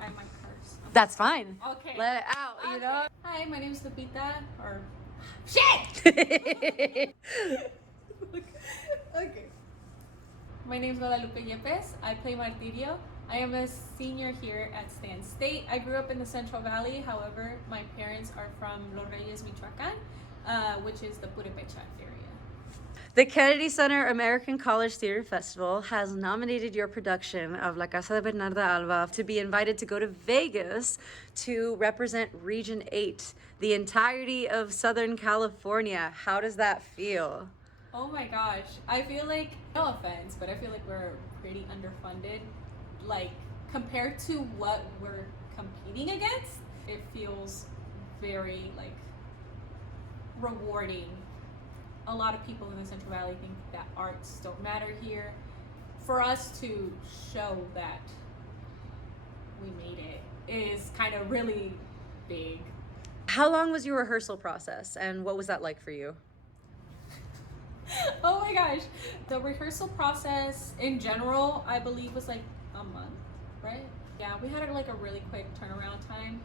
I might curse. That's fine. Okay. Let it out, you know? Hi, my name is Lupita, or... Shit! Okay. My name is Guadalupe Yepez. I play Martirio. I am a senior here at Stan State. I grew up in the Central Valley. However, my parents are from Los Reyes, Michoacan, which is the Purepecha area. The Kennedy Center American College Theater Festival has nominated your production of La Casa de Bernarda Alba to be invited to go to Vegas to represent Region 8, the entirety of Southern California. How does that feel? Oh my gosh. I feel like, no offense, but I feel like we're pretty underfunded. Like, compared to what we're competing against, it feels very, like, rewarding. A lot of people in the Central Valley think that arts don't matter here. For us to show that we made it is kind of really big. How long was your rehearsal process, and what was that like for you? Oh my gosh. The rehearsal process in general, I believe, was like a month, right? Yeah, we had like a really quick turnaround time.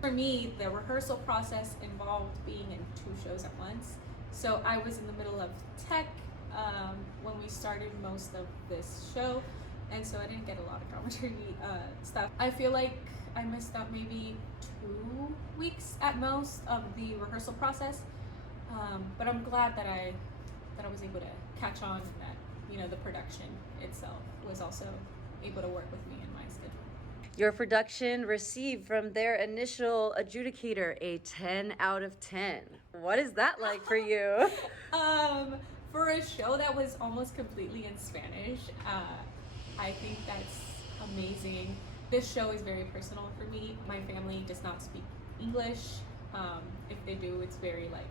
For me, the rehearsal process involved being in 2 shows at once. So I was in the middle of tech when we started most of this show, and so I didn't get a lot of dramaturgy stuff. I feel like I missed out maybe 2 weeks at most of the rehearsal process, but I'm glad that I was able to catch on, that, you know, the production itself was also able to work with me in my schedule. Your production received from their initial adjudicator a 10 out of 10. What is that like for you? For a show that was almost completely in Spanish, I think that's amazing. This show is very personal for me. My family does not speak English. If they do, it's very like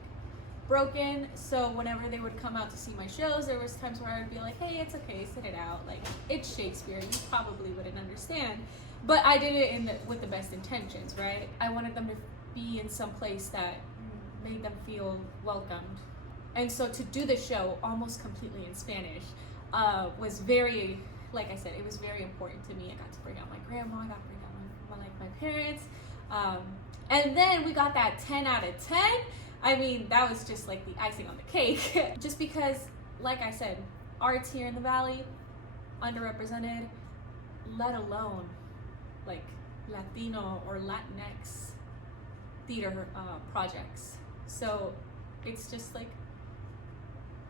broken. So whenever they would come out to see my shows, there was times where I would be like, hey, it's okay, sit it out. Like, it's Shakespeare, you probably wouldn't understand. But I did it with the best intentions, right? I wanted them to be in some place that made them feel welcomed. And so to do the show almost completely in Spanish was very, like I said, it was very important to me. I got to bring out my grandma, I got to bring out my parents. And then we got that 10 out of 10. I mean, that was just like the icing on the cake. Just because, like I said, arts here in the Valley, underrepresented, let alone like Latino or Latinx theater projects. So it's just like,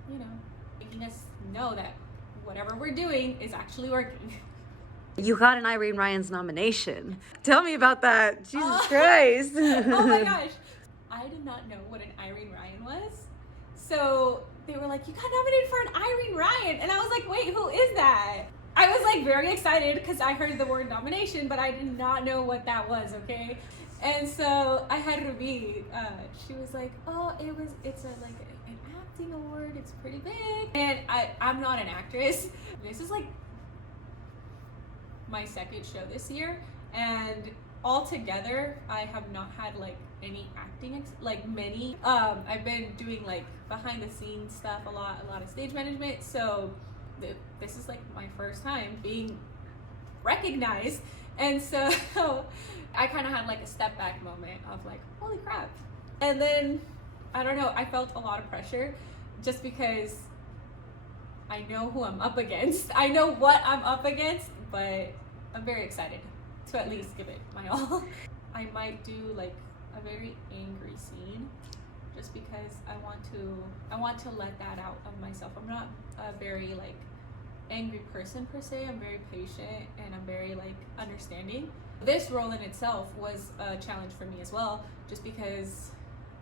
you know, making us know that whatever we're doing is actually working. You got an Irene Ryan's nomination. Tell me about that. Jesus Christ. Oh my gosh. I did not know what an Irene Ryan was. So they were like, you got nominated for an Irene Ryan. And I was like, wait, who is that? I was like very excited because I heard the word nomination, but I did not know what that was, okay? And so I had Ruby, she was like, oh, it's an acting award, it's pretty big. And I'm not an actress. This is like my second show this year, and altogether I have not had like any acting I've been doing like behind the scenes stuff a lot of stage management, so this is like my first time being recognized. And so I kind of had like a step back moment of like, holy crap. And then I don't know, I felt a lot of pressure just because I know who I'm up against. I know what I'm up against, but I'm very excited to at least give it my all. I might do like a very angry scene just because I want to let that out of myself. I'm not a very like angry person per se. I'm very patient and I'm very like understanding. This role in itself was a challenge for me as well, just because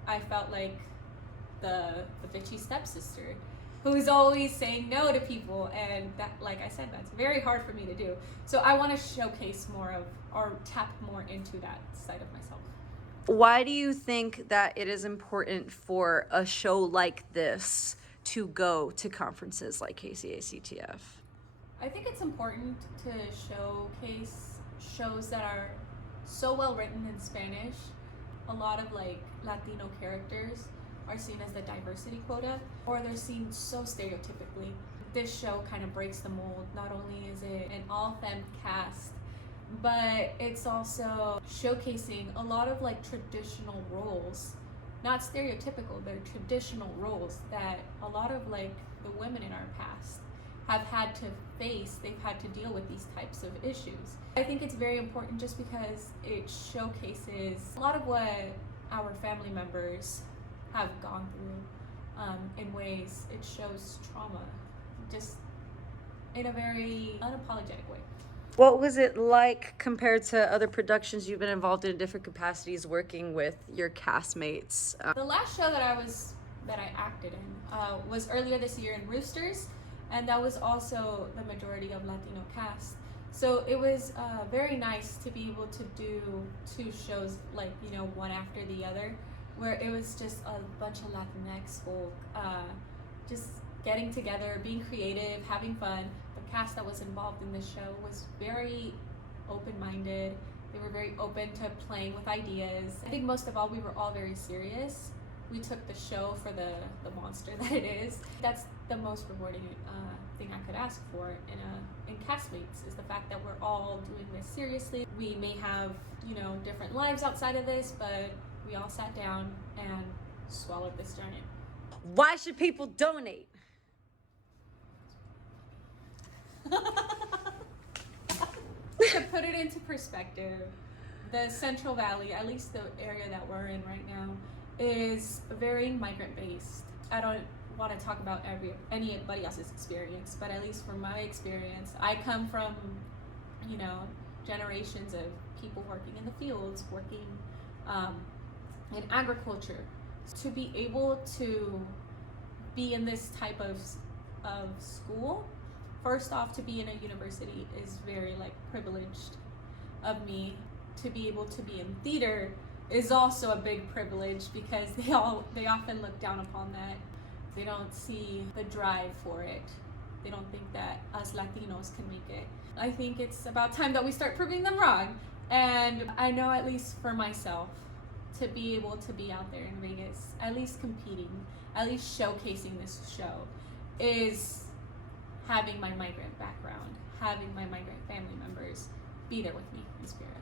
I felt like the bitchy stepsister who's always saying no to people, and that, like I said, that's very hard for me to do. So I want to showcase more of, or tap more into that side of myself. Why do you think that it is important for a show like this to go to conferences like KCACTF? I think it's important to showcase shows that are so well written in Spanish. A lot of like Latino characters are seen as the diversity quota, or they're seen so stereotypically. This show kind of breaks the mold. Not only is it an all-femme cast, but it's also showcasing a lot of like traditional roles, not stereotypical, they're traditional roles that a lot of like the women in our past have had to face. They've had to deal with these types of issues. I think it's very important just because it showcases a lot of what our family members have gone through. In ways it shows trauma, just in a very unapologetic way. What was it like compared to other productions you've been involved in different capacities working with your castmates? The last show that I acted in was earlier this year in Roosters, and that was also the majority of Latino cast. So it was very nice to be able to do two shows, like, you know, one after the other, where it was just a bunch of Latinx folk just getting together, being creative, having fun. The cast that was involved in this show was very open-minded. They were very open to playing with ideas. I think most of all, we were all very serious. We took the show for the monster that it is. That's the most rewarding thing I could ask for in castmates, is the fact that we're all doing this seriously. We may have, you know, different lives outside of this, but we all sat down and swallowed this giant. Why should people donate? To put it into perspective, the Central Valley, at least the area that we're in right now, is very migrant-based. I don't want to talk about anybody else's experience, but at least from my experience, I come from, you know, generations of people working in the fields, working in agriculture. To be able to be in this type of school, first off, to be in a university is very like privileged of me. To be able to be in theater is also a big privilege, because they often look down upon that. They don't see the drive for it. They don't think that us Latinos can make it. I think it's about time that we start proving them wrong. And I know, at least for myself, to be able to be out there in Vegas, at least competing, at least showcasing this show, is having my migrant background, having my migrant family members be there with me in spirit.